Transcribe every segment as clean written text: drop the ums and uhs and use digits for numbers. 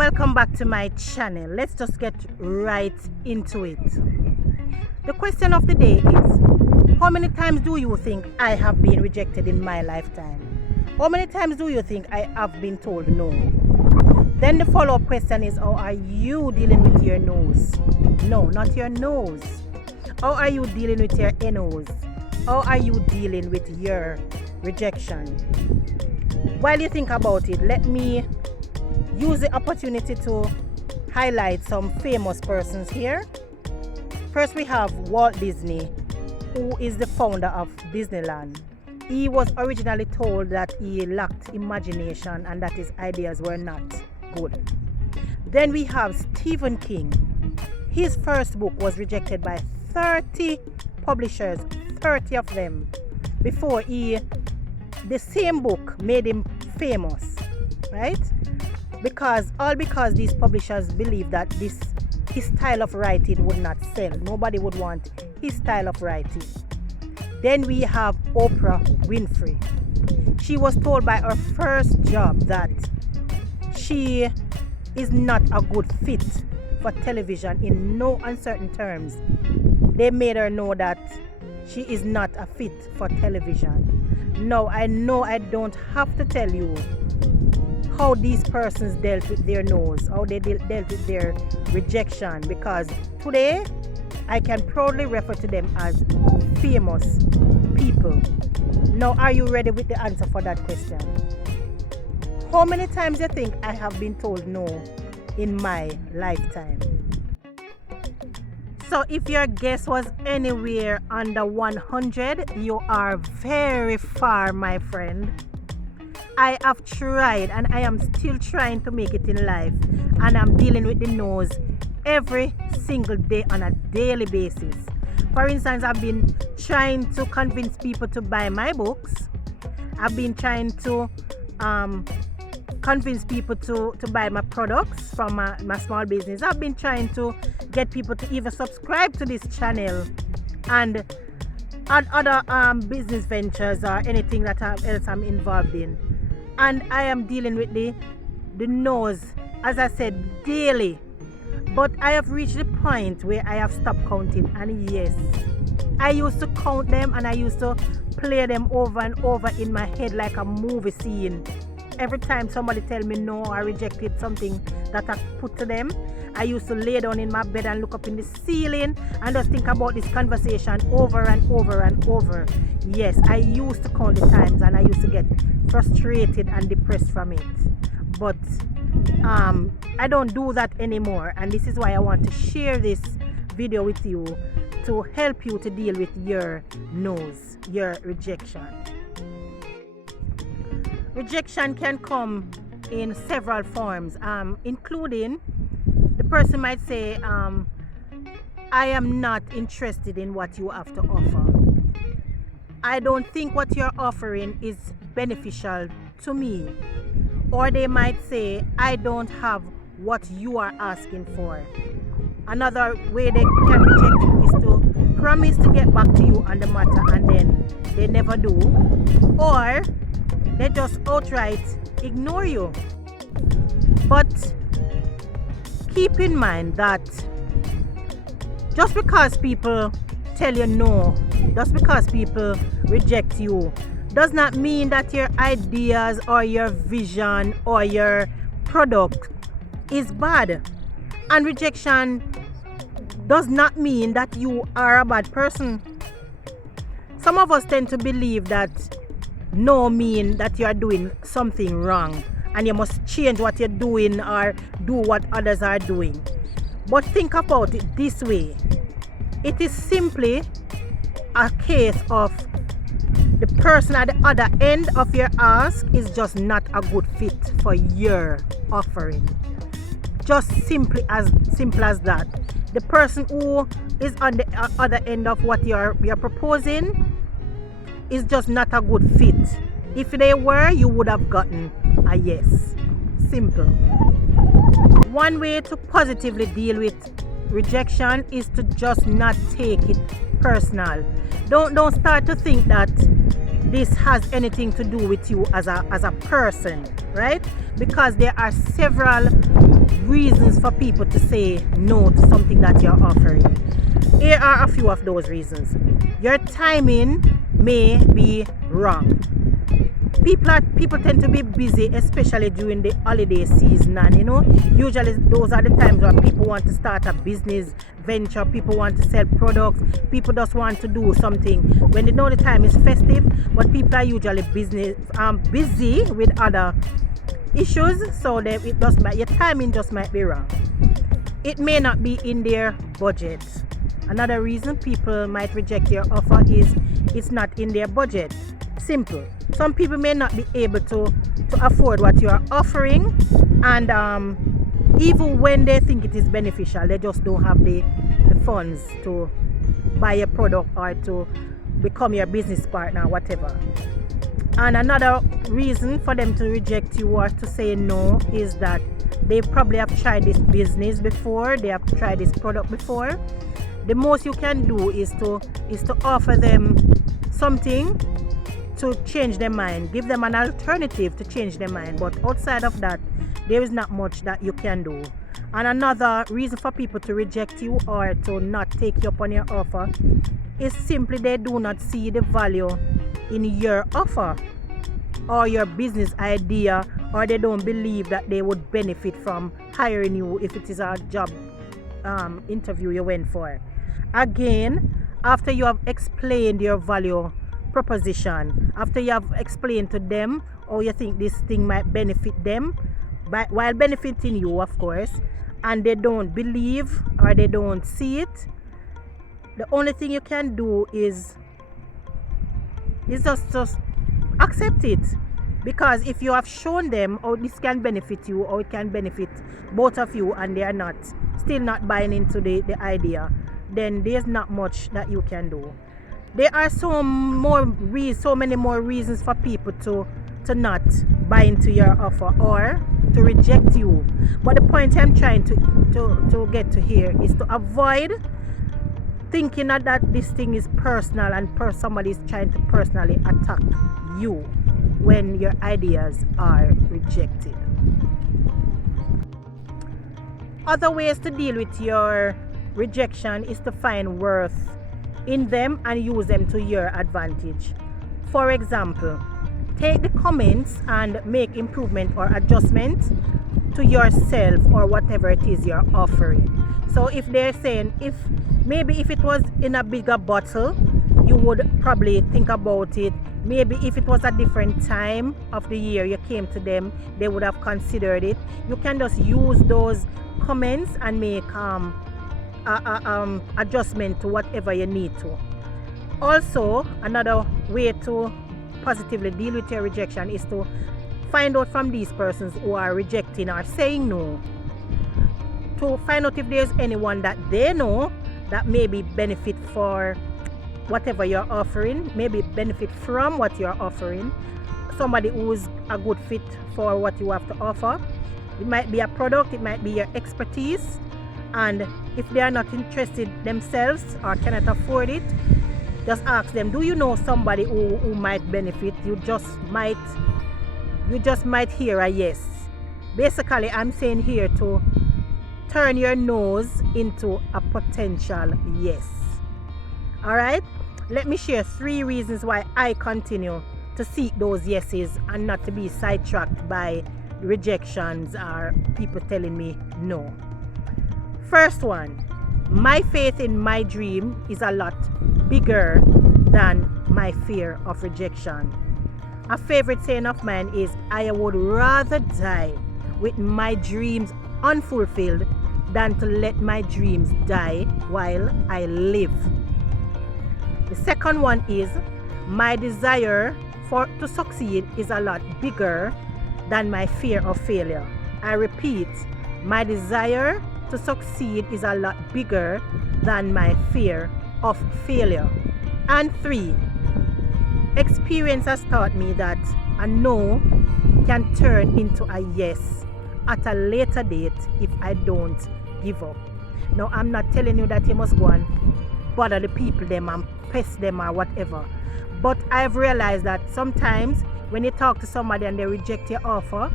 welcome back to my channel. Let's just get right into it. The question of the day is, how many times do you think I have been rejected in my lifetime? How many times do you think I have been told no? Then the follow-up question is, how are you dealing with your no's? No, not your no's. How are you dealing with your NO's? How are you dealing with your rejection? While you think about it, let me use the opportunity to highlight some famous persons here. First, we have Walt Disney, who is the founder of Disneyland. He was originally told that he lacked imagination and that his ideas were not good. Then we have Stephen King. His first book was rejected by 30 publishers, 30 of them, before the same book made him famous, right? Because these publishers believed that his style of writing would not sell. Nobody would want his style of writing. Then we have Oprah Winfrey. She was told by her first job that she is not a good fit for television in no uncertain terms. They made her know that she is not a fit for television. Now, I know I don't have to tell you how these persons dealt with their no's, how they dealt with their rejection, because today I can proudly refer to them as famous people. Now, are you ready with the answer for that question? How many times do you think I have been told no in my lifetime? So if your guess was anywhere under 100, you are very far, my friend. I have tried and I am still trying to make it in life, and I'm dealing with the no's every single day on a daily basis. For instance, I've been trying to convince people to buy my books. I've been trying to convince people to buy my products from my small business. I've been trying to get people to even subscribe to this channel and other business ventures or anything that else I'm involved in. And I am dealing with the no's, as I said, daily. But I have reached the point where I have stopped counting. And yes, I used to count them and I used to play them over and over in my head like a movie scene. Every time somebody tell me no, I rejected something that I put to them, I used to lay down in my bed and look up in the ceiling and just think about this conversation over and over and over. Yes, I used to count the times and I used to get frustrated and depressed from it. But I don't do that anymore, and this is why I want to share this video with you to help you to deal with your no's, your rejection. Rejection can come in several forms, including the person might say, I am not interested in what you have to offer. I don't think what you're offering is beneficial to me. Or they might say, I don't have what you are asking for. Another way they can reject you is to promise to get back to you on the matter and then they never do. Or they just outright ignore you. But keep in mind that just because people tell you no, just because people reject you, does not mean that your ideas or your vision or your product is bad. And rejection does not mean that you are a bad person. Some of us tend to believe that no means that you are doing something wrong and you must change what you're doing or do what others are doing. But think about it this way. It is simply a case of the person at the other end of your ask is just not a good fit for your offering. Just simple as that. The person who is on the other end of what you're proposing is just not a good fit. If they were, you would have gotten a yes. Simple. One way to positively deal with rejection is to just not take it personal. Don't start to think that this has anything to do with you as a person, right? Because there are several reasons for people to say no to something that you're offering. Here are a few of those reasons. Your timing may be wrong. People tend to be busy, especially during the holiday season, and usually those are the times when people want to start a business venture, people want to sell products, people just want to do something when they know the time is festive, but people are usually busy with other issues, so that your timing just might be wrong. It may not be in their budget. Another reason people might reject your offer is it's not in their budget. Simple. Some people may not be able to afford what you are offering, and even when they think it is beneficial, they just don't have the funds to buy a product or to become your business partner, whatever. And another reason for them to reject you or to say no is that they probably have tried this business before, they have tried this product before. The most you can do is to offer them something to change their mind, give them an alternative to change their mind, but outside of that there is not much that you can do. And another reason for people to reject you or to not take you up on your offer is simply they do not see the value in your offer or your business idea, or they don't believe that they would benefit from hiring you if it is a job interview you went for. Again, after you have explained your value proposition, after you have explained to them how you think this thing might benefit them, while benefiting you, of course, and they don't believe or they don't see it, the only thing you can do is just accept it. Because if you have shown them how this can benefit you or it can benefit both of you, and they are still not buying into the idea, then there's not much that you can do. There are so many more reasons for people to not buy into your offer or to reject you. But the point I'm trying to get to here is to avoid thinking that this thing is personal and somebody is trying to personally attack you when your ideas are rejected. Other ways to deal with your rejection is to find worth in them and use them to your advantage. For example, take the comments and make improvement or adjustment to yourself or whatever it is you're offering. So if they're saying, if it was in a bigger bottle, you would probably think about it. Maybe if it was a different time of the year you came to them, they would have considered it. You can just use those comments and make adjustment to whatever you need to. Also, another way to positively deal with your rejection is to find out from these persons who are rejecting or saying no, to find out if there's anyone that they know that maybe benefit for whatever you're offering, maybe benefit from what you're offering, somebody who's a good fit for what you have to offer. It might be a product, it might be your expertise, and if they are not interested themselves or cannot afford it, just ask them, do you know somebody who might benefit? You just might hear a yes. Basically, I'm saying here to turn your nose into a potential yes. Alright? Let me share 3 reasons why I continue to seek those yeses and not to be sidetracked by rejections or people telling me no. First one, my faith in my dream is a lot bigger than my fear of rejection. A favorite saying of mine is, I would rather die with my dreams unfulfilled than to let my dreams die while I live. The second one is, my desire to succeed is a lot bigger than my fear of failure. I repeat, my desire to succeed is a lot bigger than my fear of failure. And 3, experience has taught me that a no can turn into a yes at a later date if I don't give up. Now, I'm not telling you that you must go and bother the people them and pest them or whatever, but I've realized that sometimes when you talk to somebody and they reject your offer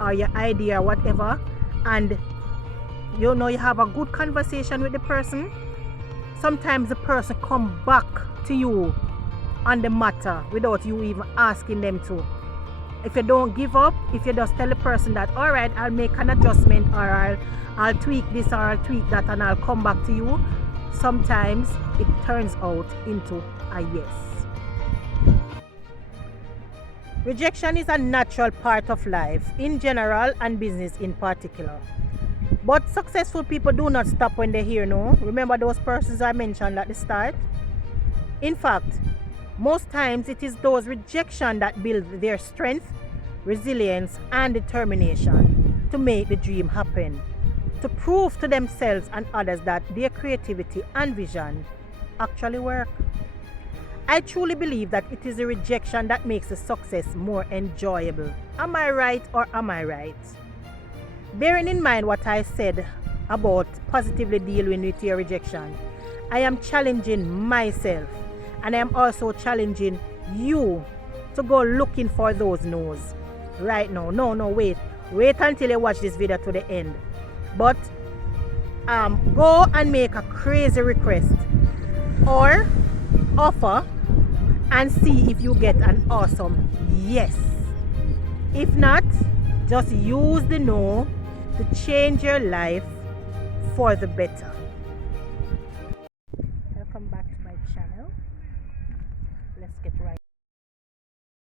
or your idea or whatever, and you know, you have a good conversation with the person, sometimes the person come back to you on the matter without you even asking them to. If you don't give up, if you just tell the person that, all right, I'll make an adjustment, or I'll tweak this, or I'll tweak that, and I'll come back to you, sometimes it turns out into a yes. Rejection is a natural part of life in general and business in particular. But successful people do not stop when they hear no. Remember those persons I mentioned at the start? In fact, most times it is those rejection that build their strength, resilience, and determination to make the dream happen, to prove to themselves and others that their creativity and vision actually work. I truly believe that it is the rejection that makes the success more enjoyable. Am I right, or am I right? Bearing in mind what I said about positively dealing with your rejection, I am challenging myself, and I am also challenging you to go looking for those no's right now. No, wait until you watch this video to the end. But go and make a crazy request or offer and see if you get an awesome yes. If not, just use the no to change your life for the better.